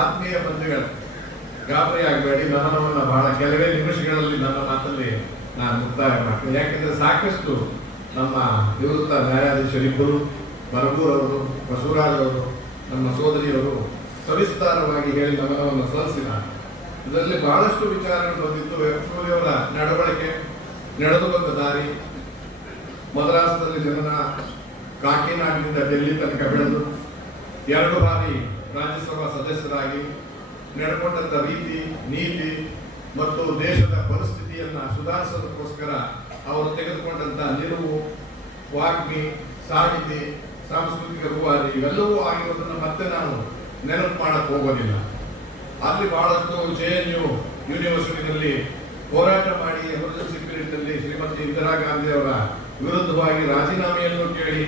ಆತ್ಮೀಯ ಬಂಧುಗಳು, ಗಾಬರಿ ಆಗಬೇಡಿ. ನಮನವನ್ನು ಬಹಳ ಕೆಲವೇ ನಿಮಿಷಗಳಲ್ಲಿ ನನ್ನ ಮಾತಲ್ಲಿ ನಾನು ಮುಕ್ತಾಯ ಮಾಡ್ತೇನೆ. ಯಾಕೆಂದ್ರೆ ಸಾಕಷ್ಟು ನಮ್ಮ ನಿವೃತ್ತ ನ್ಯಾಯಾಧೀಶರಿಬ್ಬರು, ಮರಗೂರವರು, ಬಸವರಾಜ್ ಅವರು, ನಮ್ಮ ಸೋದರಿಯವರು ಸವಿಸ್ತಾರವಾಗಿ ಹೇಳಿ ನಮನವನ್ನು ಸಲ್ಲಿಸಿದ್ದಾರೆ. ಇದರಲ್ಲಿ ಬಹಳಷ್ಟು ವಿಚಾರಗಳು ಬಂದಿತ್ತು. ಯಚೂರಿಯವರ ನಡವಳಿಕೆ, ನಡೆದು ಬಂದ ದಾರಿ, ಮದ್ರಾಸದಲ್ಲಿ ಜನನ, ಕಾಕಿನಾಡಿನಿಂದ ಡೆಲ್ಲಿ ತನಕ ಬೆಳೆದು 2 ಬಾರಿ ರಾಜ್ಯಸಭಾ ಸದಸ್ಯರಾಗಿ ನಡೆಕೊಂಡಂತ ರೀತಿ, ನೀತಿ ಮತ್ತು ದೇಶದ ಪರಿಸ್ಥಿತಿಯನ್ನ ಸುಧಾರಿಸೋದಕ್ಕೋಸ್ಕರ ಅವರು ತೆಗೆದುಕೊಂಡಂತ ನಿಲುವು, ವಾಗ್ಮಿ, ಸಾಹಿತಿ, ಸಾಂಸ್ಕೃತಿಕ ರೂವಾರಿ ಇವೆಲ್ಲವೂ ಆಗಿರೋದನ್ನ ಮತ್ತೆ ನಾನು ನೆನಪು ಮಾಡಕ್ ಹೋಗೋದಿಲ್ಲ. ಅಲ್ಲಿ ಬಹಳಷ್ಟು JNU ಯೂನಿವರ್ಸಿಟಿನಲ್ಲಿ ಹೋರಾಟ ಮಾಡಿ ಎಮರ್ಜೆನ್ಸಿ ಪೀರಿಯಡ್ ನಲ್ಲಿ ಶ್ರೀಮತಿ ಇಂದಿರಾ ಗಾಂಧಿ ಅವರ ವಿರುದ್ಧವಾಗಿ ರಾಜೀನಾಮೆಯನ್ನು ಕೇಳಿ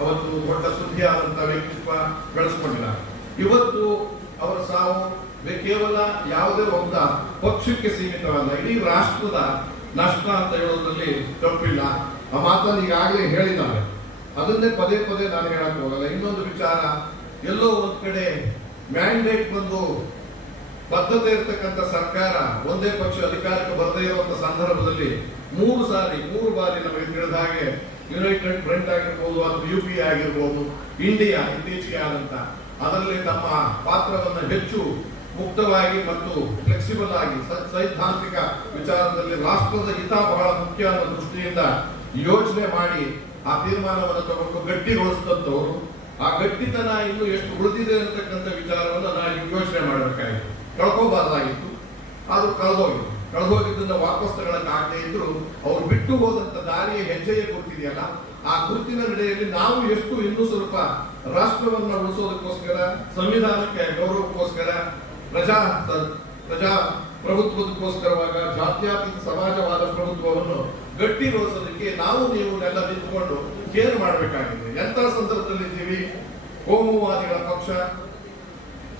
ಅವತ್ತು ದೊಡ್ಡ ಸುದ್ದಿ ಆದಂತಹ ವ್ಯಕ್ತಿತ್ವ ಬೆಳೆಸಿಕೊಂಡಿದ್ದಾರೆ. ಇವತ್ತು ಅವರ ಸಾವು ಕೇವಲ ಯಾವುದೇ ಒಂದು ಪಕ್ಷಕ್ಕೆ ಸೀಮಿತವಲ್ಲ, ಇಡೀ ರಾಷ್ಟ್ರದ ನಷ್ಟ ಅಂತ ಹೇಳೋದ್ರಲ್ಲಿ ತಪ್ಪಿಲ್ಲ. ಆ ಮಾತನ್ನು ಈಗಾಗಲೇ ಹೇಳಿದ್ದಾರೆ, ಅದನ್ನೇ ಪದೇ ಪದೇ ನಾನು ಹೇಳಕ್ ಹೋಗಲ್ಲ. ಇನ್ನೊಂದು ವಿಚಾರ, ಎಲ್ಲೋ ಒಂದ್ ಕಡೆ ಮ್ಯಾಂಡೇಟ್ ಬಂದು ಬದ್ಧತೆ ಇರ್ತಕ್ಕಂಥ ಸರ್ಕಾರ ಒಂದೇ ಪಕ್ಷ ಅಧಿಕಾರಕ್ಕೆ ಬರದೇ ಇರುವಂತ ಸಂದರ್ಭದಲ್ಲಿ 3 ಬಾರಿ ನಮಗೆ ತಿಳಿದ ಹಾಗೆ ಯುನೈಟೆಡ್ ಫ್ರಂಟ್ ಆಗಿರ್ಬೋದು, ಅಥವಾ UPA ಆಗಿರ್ಬೋದು, ಇಂಡಿಯಾ ಇತ್ತೀಚೆಗೆ ಆದಂತ ಅದರಲ್ಲಿ ತಮ್ಮ ಪಾತ್ರವನ್ನು ಹೆಚ್ಚು ಮುಕ್ತವಾಗಿ ಮತ್ತು ಫ್ಲೆಕ್ಸಿಬಲ್ ಆಗಿ ಸೈದ್ಧಾಂತಿಕ ವಿಚಾರದಲ್ಲಿ ರಾಷ್ಟ್ರದ ಹಿತ ಬಹಳ ಮುಖ್ಯ ಅನ್ನೋ ದೃಷ್ಟಿಯಿಂದ ಯೋಚನೆ ಮಾಡಿ ಆ ತೀರ್ಮಾನವನ್ನು ತಗೊಂಡು ಗಟ್ಟಿಗೊಳಿಸಿದಂತವರು, ಆ ಗಟ್ಟಿತನ ಇನ್ನು ಎಷ್ಟು ಉಳಿದಿದೆ ಅಂತಕ್ಕಂಥ ವಿಚಾರವನ್ನು ನಾವು ಯೋಚನೆ ಮಾಡಬೇಕಾಗಿತ್ತು. ಕಳ್ಕೋಬಾರ್ದಾಗಿತ್ತು, ಅದು ಕಳೆದೋಗಿದ್ದನ್ನ ವಾಪಸ್ ತಗೊಳಕ್ಕಾಗದೇ ಇದ್ರು ಅವ್ರು ಬಿಟ್ಟು ಹೋದಂತ ದಾರಿಯ ಹೆಜ್ಜೆಯೇ ಗುರುತಿದೆಯಲ್ಲ, ಆ ಗುರುತಿನ ನಡೆಯಲ್ಲಿ ನಾವು ಎಷ್ಟು ಇನ್ನೂ ಸ್ವಲ್ಪ ರಾಷ್ಟ್ರವನ್ನ ಉಳಿಸೋದಕ್ಕೋಸ್ಕರ, ಸಂವಿಧಾನಕ್ಕೆ ಗೌರವಕ್ಕೋಸ್ಕರ, ಪ್ರಜಾ ಪ್ರಭುತ್ವದಕ್ಕೋಸ್ಕರವಾಗ ಜಾತ್ಯತೀತ ಸಮಾಜವಾದ ಪ್ರಭುತ್ವವನ್ನು ಗಟ್ಟಿಗೊಳಿಸೋದಕ್ಕೆ ನಾವು ನೀವು ಎಲ್ಲ ನಿಂತುಕೊಂಡು ಕೇರ್ ಮಾಡಬೇಕಾಗಿದೆ. ಎಂತ ಸಂದರ್ಭದಲ್ಲಿ ಇದ್ದೀವಿ? ಕೋಮುವಾದಿಗಳ ಪಕ್ಷ,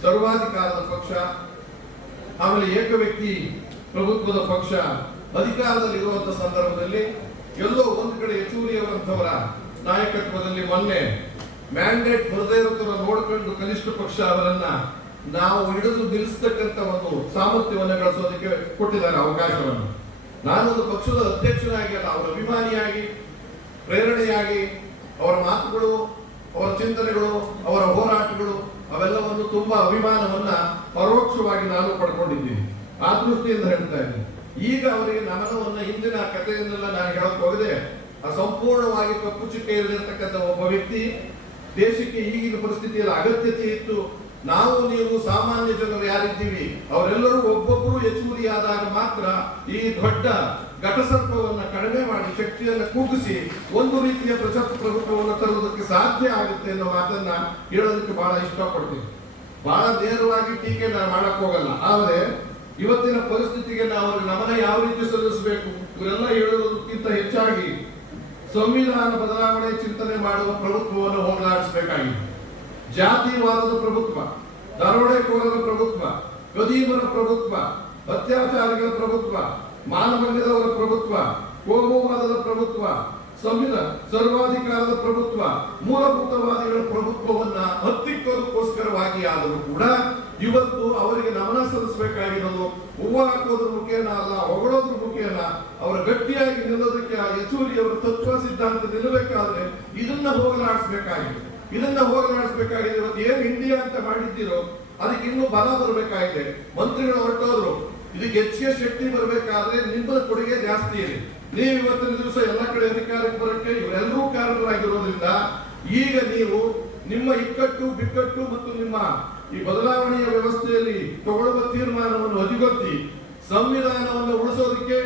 ಸರ್ವಾಧಿಕಾರದ ಪಕ್ಷ, ಆಮೇಲೆ ಏಕ ವ್ಯಕ್ತಿ ಪ್ರಭುತ್ವದ ಪಕ್ಷ ಅಧಿಕಾರದಲ್ಲಿ ಇರುವಂತಹ ಸಂದರ್ಭದಲ್ಲಿ ಎಲ್ಲೋ ಒಂದ್ ಕಡೆ ಯಚೂರಿಯವರಂತವರ ನಾಯಕತ್ವದಲ್ಲಿ ಮೊನ್ನೆ ಮ್ಯಾಂಡೇಟ್ ಬರದೇ ಇರೋತರ ನೋಡ್ಕೊಂಡು ಕನಿಷ್ಠ ಪಕ್ಷ ಅವರನ್ನ ನಾವು ಹಿಡಿದು ನಿಲ್ಲಿಸತಕ್ಕಂತ ಒಂದು ಸಾಮರ್ಥ್ಯವನ್ನು ಗಳಿಸೋದಕ್ಕೆ ಕೊಟ್ಟಿದ್ದಾರೆ ಅವಕಾಶವನ್ನು. ನಾನೊಂದು ಪಕ್ಷದ ಅಧ್ಯಕ್ಷನಾಗಿ ಅಲ್ಲ, ಅವರ ಅಭಿಮಾನಿಯಾಗಿ, ಪ್ರೇರಣೆಯಾಗಿ, ಅವರ ಮಾತುಗಳು, ಅವರ ಚಿಂತನೆಗಳು, ಅವರ ಹೋರಾಟಗಳು ಅವೆಲ್ಲವನ್ನು ತುಂಬಾ ಅಭಿಮಾನವನ್ನ ಪರೋಕ್ಷವಾಗಿ ನಾನು ಪಡ್ಕೊಂಡಿದ್ದೀನಿ. ಆ ದೃಷ್ಟಿಯಿಂದ ಹೇಳ್ತಾ ಇದ್ದೀನಿ. ಈಗ ಅವರಿಗೆ ನಮನವನ್ನ ಹಿಂದಿನ ಕಥೆಯಿಂದೆಲ್ಲ ನಾನು ಹೇಳಕ್ ಹೋಗದೆ, ಸಂಪೂರ್ಣವಾಗಿ ಕಪ್ಪು ಚಿಕ್ಕೆ ಇರತಕ್ಕಂಥ ಒಬ್ಬ ವ್ಯಕ್ತಿ, ದೇಶಕ್ಕೆ ಈಗಿನ ಪರಿಸ್ಥಿತಿಯಲ್ಲಿ ಅಗತ್ಯತೆ ಇತ್ತು. ನಾವು ನೀವು ಸಾಮಾನ್ಯ ಜನರು ಯಾರಿದ್ದೀವಿ ಅವರೆಲ್ಲರೂ ಒಬ್ಬೊಬ್ಬರು ಹೆಚ್ಚುವರಿಯಾದಾಗ ಮಾತ್ರ ಈ ದೊಡ್ಡ ಘಟಸರ್ಪವನ್ನ ಕಡಿಮೆ ಮಾಡಿ ಶಕ್ತಿಯನ್ನು ಕೂಗಿಸಿ ಒಂದು ರೀತಿಯ ಪ್ರಜಾಪ್ರಭುತ್ವವನ್ನು ತರುವುದಕ್ಕೆ ಸಾಧ್ಯ ಆಗುತ್ತೆ ಅನ್ನೋ ಮಾತನ್ನ ಹೇಳೋದಕ್ಕೆ ಬಹಳ ಇಷ್ಟಪಡ್ತೀನಿ. ಬಹಳ ನೇರವಾಗಿ ಟೀಕೆ ನಾನು ಮಾಡಕ್ ಹೋಗಲ್ಲ, ಆದ್ರೆ ಇವತ್ತಿನ ಪರಿಸ್ಥಿತಿಗೆ ನಾವು ನಮನ ಯಾವ ರೀತಿ ಸಲ್ಲಿಸಬೇಕು ಇವರೆಲ್ಲ ಹೇಳುವುದಕ್ಕಿಂತ ಹೆಚ್ಚಾಗಿ ಸಂವಿಧಾನ ಬದಲಾವಣೆ ಚಿಂತನೆ ಮಾಡುವ ಪ್ರಭುತ್ವವನ್ನು ಹೋಗಲಾಡಿಸಬೇಕಾಗಿದೆ. ಜಾತಿವಾದದ ಪ್ರಭುತ್ವ, ದರೋಡೆಕೋರರ ಪ್ರಭುತ್ವ, ಕದೀಮರ ಪ್ರಭುತ್ವ, ಅತ್ಯಾಚಾರಿಗಳ ಪ್ರಭುತ್ವ, ಮಾನಭಂಗದವರ ಪ್ರಭುತ್ವ, ಕೋಮುವಾದದ ಪ್ರಭುತ್ವ, ಸರ್ವಾಧಿಕಾರದ ಪ್ರಭುತ್ವ, ಮೂಲಭೂತವಾದಿಗಳ ಪ್ರಭುತ್ವವನ್ನ ಹತ್ತಿಕ್ಕೋದಕ್ಕೋಸ್ಕರವಾಗಿ ಆದರೂ ಕೂಡ ಇವತ್ತು ಅವರಿಗೆ ನಮನ ಸಲ್ಲಿಸಬೇಕಾಗಿರೋದು ಹೂವು ಹಾಕೋದ್ರ ಮುಖೇನ ಅಲ್ಲ, ಹೊಗಳೋದ್ರ ಮುಖೇನ ಅವರ ಗಟ್ಟಿಯಾಗಿ ನಿಲ್ಲೋದಕ್ಕೆ ಆ ಯಚೂರಿಯವರ ತತ್ವ ಸಿದ್ಧಾಂತ ನಿಲ್ಲಬೇಕಾದ್ರೆ ಇದನ್ನ ಹೋಗಲಾಡಿಸಬೇಕಾಗಿದೆ. ಇವತ್ತು ಏನ್ ಇಂಡಿಯಾ ಅಂತ ಮಾಡಿದ್ದೀರೋ ಅದಕ್ಕೆ ಇನ್ನೂ ಬಲ ಬರಬೇಕಾಗಿದೆ. ಮಂತ್ರಿಗಳು ಹೊರಟೋದ್ರು, ಇದಕ್ಕೆ ಹೆಚ್ಚಿಗೆ ಶಕ್ತಿ ಬರಬೇಕಾದ್ರೆ ನಿಮ್ಮ ಕೊಡುಗೆ ಜಾಸ್ತಿ ಇದೆ. ನೀವು ಇವತ್ತಿನ ದಿವಸ ಎಲ್ಲ ಕಡೆ ಅಧಿಕಾರಕ್ಕೆ ಬರಕ್ಕೆ ಇವರೆಲ್ಲರೂ ಕಾರಣರಾಗಿರೋದ್ರಿಂದ ಈಗ ನೀವು ನಿಮ್ಮ ಇಕ್ಕಟ್ಟು ಬಿಕ್ಕಟ್ಟು ಮತ್ತು ನಿಮ್ಮ ಈ ಬದಲಾವಣೆಯ ವ್ಯವಸ್ಥೆಯಲ್ಲಿ ತಗೊಳ್ಳುವ ತೀರ್ಮಾನವನ್ನು ಅಧಿಗೊತ್ತಿ ಸಂವಿಧಾನವನ್ನು ಉಳಿಸೋದಕ್ಕೆ,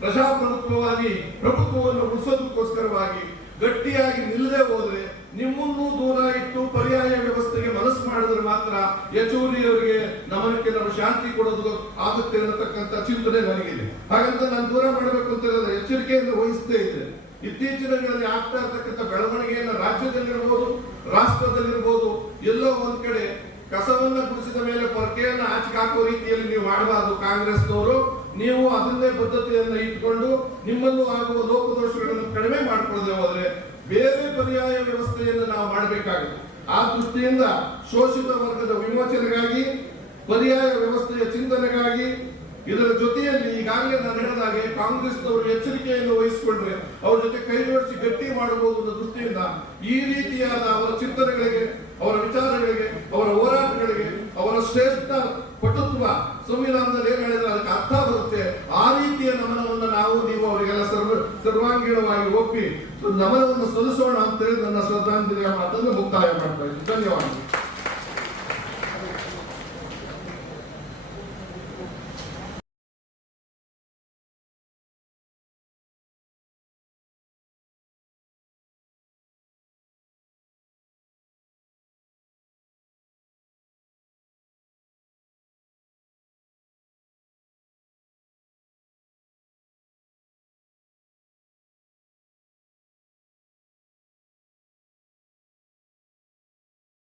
ಪ್ರಜಾಪ್ರಭುತ್ವವಾಗಿ ಪ್ರಭುತ್ವವನ್ನು ಉಳಿಸೋದಕ್ಕೋಸ್ಕರವಾಗಿ ಗಟ್ಟಿಯಾಗಿ ನಿಲ್ಲದೆ ಹೋದ್ರೆ ನಿಮ್ಮನ್ನೂ ದೂರ ಇಟ್ಟು ಪರ್ಯಾಯ ವ್ಯವಸ್ಥೆಗೆ ಮನಸ್ಸು ಮಾಡಿದ್ರೆ ಮಾತ್ರ ಯಚೂರಿಯವರಿಗೆ ನಮನಕ್ಕೆ ನಾವು ಶಾಂತಿ ಕೊಡೋದು ಆಗುತ್ತೆ ಅನ್ನತಕ್ಕಂಥ ಚಿಂತನೆ ನನಗಿದೆ. ಹಾಗಂತ ನಾನು ದೂರ ಮಾಡಬೇಕು ಅಂತ ಹೇಳಿದ್ರೆ ಎಚ್ಚರಿಕೆಯಿಂದ ವಹಿಸದೇ ಇದೆ. ಇತ್ತೀಚಿನ ದಿನಗಳಲ್ಲಿ ಆಗ್ತಾ ಇರ್ತಕ್ಕಂಥ ಬೆಳವಣಿಗೆಯನ್ನ ರಾಜ್ಯದಲ್ಲಿರ್ಬೋದು, ರಾಷ್ಟ್ರದಲ್ಲಿರ್ಬೋದು, ಎಲ್ಲೋ ಒಂದ್ ಕಡೆ ಕಸವನ್ನ ಗುಡಿಸಿದ ಮೇಲೆ ಪೊರಕೆಯನ್ನ ಆಚೆಗೆ ಹಾಕುವ ರೀತಿಯಲ್ಲಿ ನೀವು ಮಾಡಬಾರದು. ಕಾಂಗ್ರೆಸ್ನವರು ನೀವು ಅದನ್ನೇ ಬದ್ಧತೆಯನ್ನ ಇಟ್ಕೊಂಡು ನಿಮ್ಮಲ್ಲೂ ಆಗುವ ಲೋಪದೋಷಗಳನ್ನು ಕಡಿಮೆ ಮಾಡಿಕೊಳ್ಳದೆ ಹೋದ್ರೆ ಬೇರೆ ಪರ್ಯಾಯ ವ್ಯವಸ್ಥೆಯನ್ನು ನಾವು ಮಾಡಬೇಕಾಗುತ್ತೆ. ಆ ದೃಷ್ಟಿಯಿಂದ ಶೋಷಿತ ವರ್ಗದ ವಿಮೋಚನೆಗಾಗಿ, ಪರ್ಯಾಯ ವ್ಯವಸ್ಥೆಯ ಚಿಂತನೆಗಾಗಿ, ಇದರ ಜೊತೆಯಲ್ಲಿ ಈಗಾಗಲೇ ನಾನು ಹೇಳಿದ ಹಾಗೆ ಕಾಂಗ್ರೆಸ್ನವರು ಎಚ್ಚರಿಕೆಯನ್ನು ವಹಿಸಿಕೊಂಡ್ರೆ ಅವ್ರ ಜೊತೆ ಕೈ ಜೋಡಿಸಿ ಗಟ್ಟಿ ಮಾಡಬಹುದು ಅನ್ನೋ ದೃಷ್ಟಿಯಿಂದ ಈ ರೀತಿಯಾದ ಅವರ ಚಿಂತನೆಗಳಿಗೆ, ಅವರ ವಿಚಾರಗಳಿಗೆ, ಅವರ ಹೋರಾಟಗಳಿಗೆ, ಅವರ ಶ್ರೇಷ್ಠ ಪಟುತ್ವ ಸಂವಿಧಾನದಲ್ಲಿ ಏನ್ ಹೇಳಿದ್ರೆ ಅದಕ್ಕೆ ಅರ್ಥ ಬರುತ್ತೆ. ಆ ರೀತಿಯ ನಮನವನ್ನು ನಾವು ನೀವು ಅವರಿಗೆಲ್ಲ ಸರ್ವಾಂಗೀಣವಾಗಿ ಒಪ್ಪಿ ನಮನವನ್ನು ಸಲ್ಲಿಸೋಣ ಅಂತೇಳಿ ನನ್ನ ಶ್ರದ್ಧಾಂಜಲಿಯ ಮಾತನ್ನು ಮುಕ್ತಾಯ ಮಾಡ್ತಾ ಇದ್ದೀನಿ. ಧನ್ಯವಾದ.